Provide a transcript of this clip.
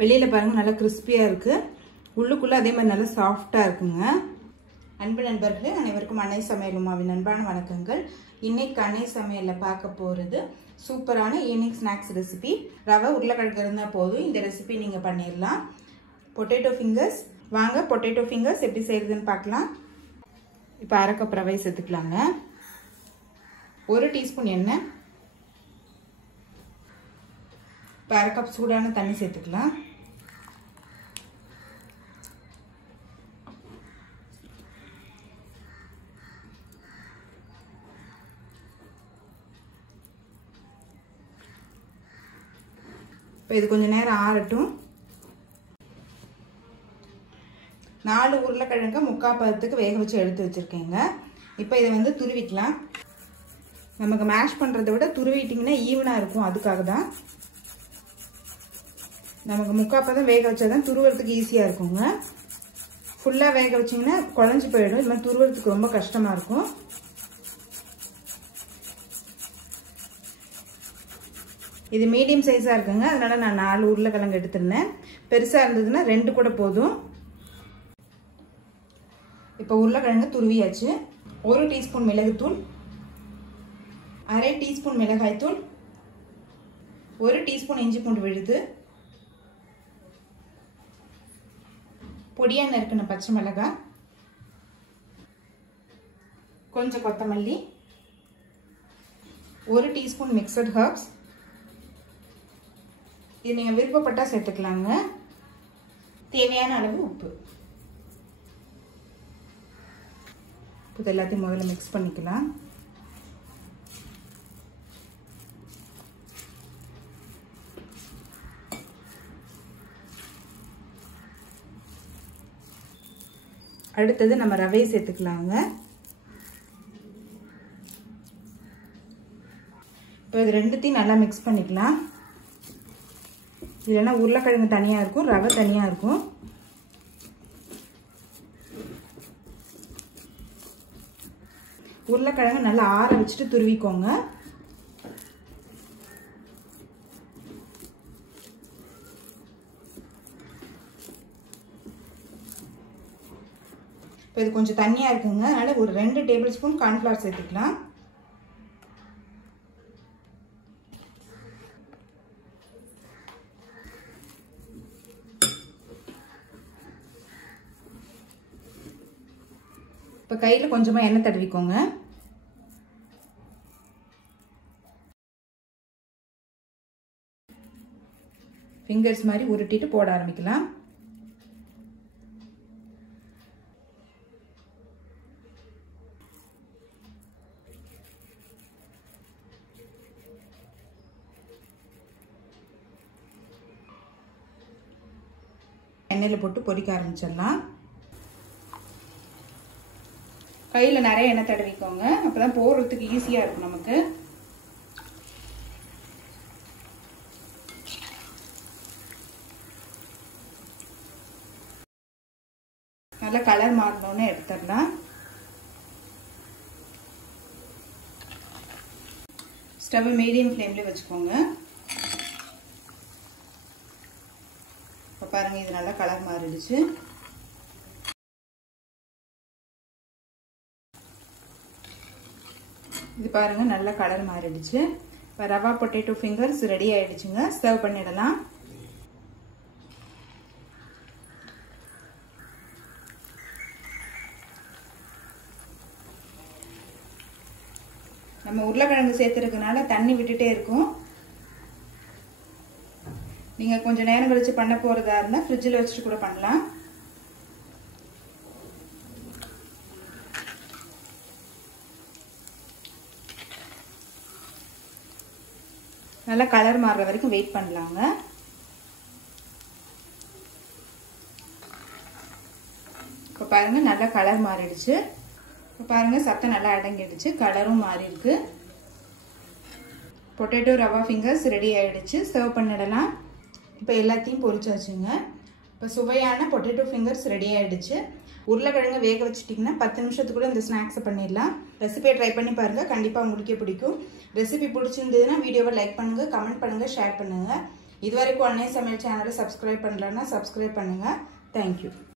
வெளியில பாருங்க நல்லா கிறிஸ்பியா இருக்கு. உள்ளுக்குள்ள அதே மாதிரி நல்லா சாஃப்டா இருக்குங்க. அன்பு நண்பர்களே, அனைவருக்கும் அன்னை சமையல் உமாவின் அன்பான வணக்கங்கள். இன்னைக்கு அன்னை சமையல்ல பார்க்க போறது சூப்பரான ஈவினிங் ஸ்நாக்ஸ் ரெசிபி. ரவை உருளைக்கிழங்கு இருந்தா போதும் இந்த ரெசிபி நீங்க பண்ணிடலாம். Potato fingers. வாங்க பொட்டேட்டோ ஃபிங்கர்ஸ் எப்படி செய்யறதுன்னு பார்க்கலாம். இப்போ அரை கப் ரவை சேர்த்துக்கலாங்க. 1 டீஸ்பூன் எண்ணெய். இப்போ அரை கப் சூடான தண்ணி சேர்த்துக்கலாம். இப்போ இது கொஞ்சம் நேரம் ஆறட்டும். 4 உருளைக்கிழங்கு முக்கால் பதத்துக்கு வேக வச்சு எடுத்து வச்சிருக்கேங்க. இப்போ இதை வந்து துருவிக்கலாம். நமக்கு மேஷ் பண்ணுறதை விட துருவிட்டிங்கன்னா ஈவனாக இருக்கும். அதுக்காக தான் நமக்கு முக்கால் பதம் வேக வச்சா தான் துருவுறதுக்கு ஈஸியாக இருக்குங்க. ஃபுல்லாக வேக வச்சிங்கன்னா குழஞ்சி போயிடும். இது மாதிரி துருவுறதுக்கு ரொம்ப கஷ்டமாக இருக்கும். இது மீடியம் சைஸாக இருக்குங்க. அதனால நான் 4 உருளைக்கிழங்கு எடுத்துருந்தேன். பெருசாக இருந்ததுன்னா 2 கூட போதும். இப்போ உருளைக்கிழங்கு துருவியாச்சு. 1 டீஸ்பூன் மிளகுத்தூள், அரை டீஸ்பூன் மிளகாய்த்தூள், 1 டீஸ்பூன் இஞ்சி பூண்டு விழுது, பொடியாக நறுக்கின பச்சை மிளகாய், கொஞ்சம் கொத்தமல்லி, 1 டீஸ்பூன் மிக்சட் ஹர்ப்ஸ். இது நீங்கள் விருப்பப்பட்டால் சேர்த்துக்கலாங்க. தேவையான அளவு உப்பு. இது எல்லாத்தையும் முதல்ல மிக்ஸ் பண்ணிக்கலாம். அடுத்தது நம்ம ரவையை சேர்த்துக்கலாங்க. இப்போ இது ரெண்டுத்தையும் நல்லா மிக்ஸ் பண்ணிக்கலாம். இல்லைன்னா உருளைக்கிழங்கு தனியாக இருக்கும், ரவை தனியாக இருக்கும். உருளைக்கிழங்கு நல்லா ஆற வச்சுட்டு துருவிக்கோங்க. இப்போ இது கொஞ்சம் தண்ணியாக இருக்குங்க. அதனால ஒரு 2 டேபிள் ஸ்பூன் கார்ன்ஃப்ளவர் சேர்த்துக்கலாம். இப்போ கையில் கொஞ்சமாக எண்ணெய் தடவிக்கோங்க. ஃபிங்கர்ஸ் மாதிரி உருட்டிட்டு போட ஆரம்பிக்கலாம். எண்ணெயில் போட்டு பொரிக்க ஆரம்பிச்சிடலாம். கையில் நிறைய எண்ணெய் தடவிக்கோங்க. அப்போதான் போடுறதுக்கு ஈஸியாக இருக்கும் நமக்கு. நல்லா கலர் மாறினோன்னு எடுத்துடலாம். ஸ்டவ் மீடியம் ஃப்ளேம்லேயே வச்சுக்கோங்க. இப்போ பாருங்கள், இது நல்லா கலர் மாறிடுச்சு. இது பாருங்க நல்லா கலர் மாறிடுச்சு. இப்போ ரவா பொட்டேட்டோ ஃபிங்கர்ஸ் ரெடி ஆயிடுச்சுங்க. சர்வ் பண்ணிடலாம். நம்ம உருளைக்கிழங்கு சேர்த்துறதுனால தண்ணி விட்டுட்டே இருக்கும். நீங்க கொஞ்சம் நேரம் கழிச்சு பண்ண போறதா இருந்தா ஃப்ரிட்ஜில் வச்சுட்டு கூட பண்ணலாம். நல்லா கலர் மாறுற வரைக்கும் வெயிட் பண்ணலாங்க. இப்போ பாருங்க நல்லா கலர் மாறிடுச்சு. இப்போ பாருங்க சத்தம் நல்லா அடங்கிடுச்சு, கலரும் மாறி இருக்கு. பொட்டேட்டோ ரவா ஃபிங்கர்ஸ் ரெடி ஆயிடுச்சு. சர்வ் பண்ணிடலாம். இப்போ எல்லாத்தையும் பொரிச்சாச்சுங்க. இப்போ சுவையான பொட்டேட்டோ ஃபிங்கர்ஸ் ரெடி ஆயிடுச்சு. உருளைக்கிழங்கு வேக வச்சிட்டிங்கன்னா 10 நிமிஷத்துக்குள்ள இந்த ஸ்நாக்ஸை பண்ணிடலாம். ரெசிபியை ட்ரை பண்ணி பாருங்கள், கண்டிப்பாக உங்களுக்கே பிடிக்கும். ரெசிபி பிடிச்சிருந்ததுன்னா வீடியோவை லைக் பண்ணுங்கள், கமெண்ட் பண்ணுங்கள், ஷேர் பண்ணுங்கள். இதுவரைக்கும் அன்னை சமையல் சேனலை சப்ஸ்கிரைப் பண்ணலன்னா சப்ஸ்கிரைப் பண்ணுங்கள். தேங்க்யூ.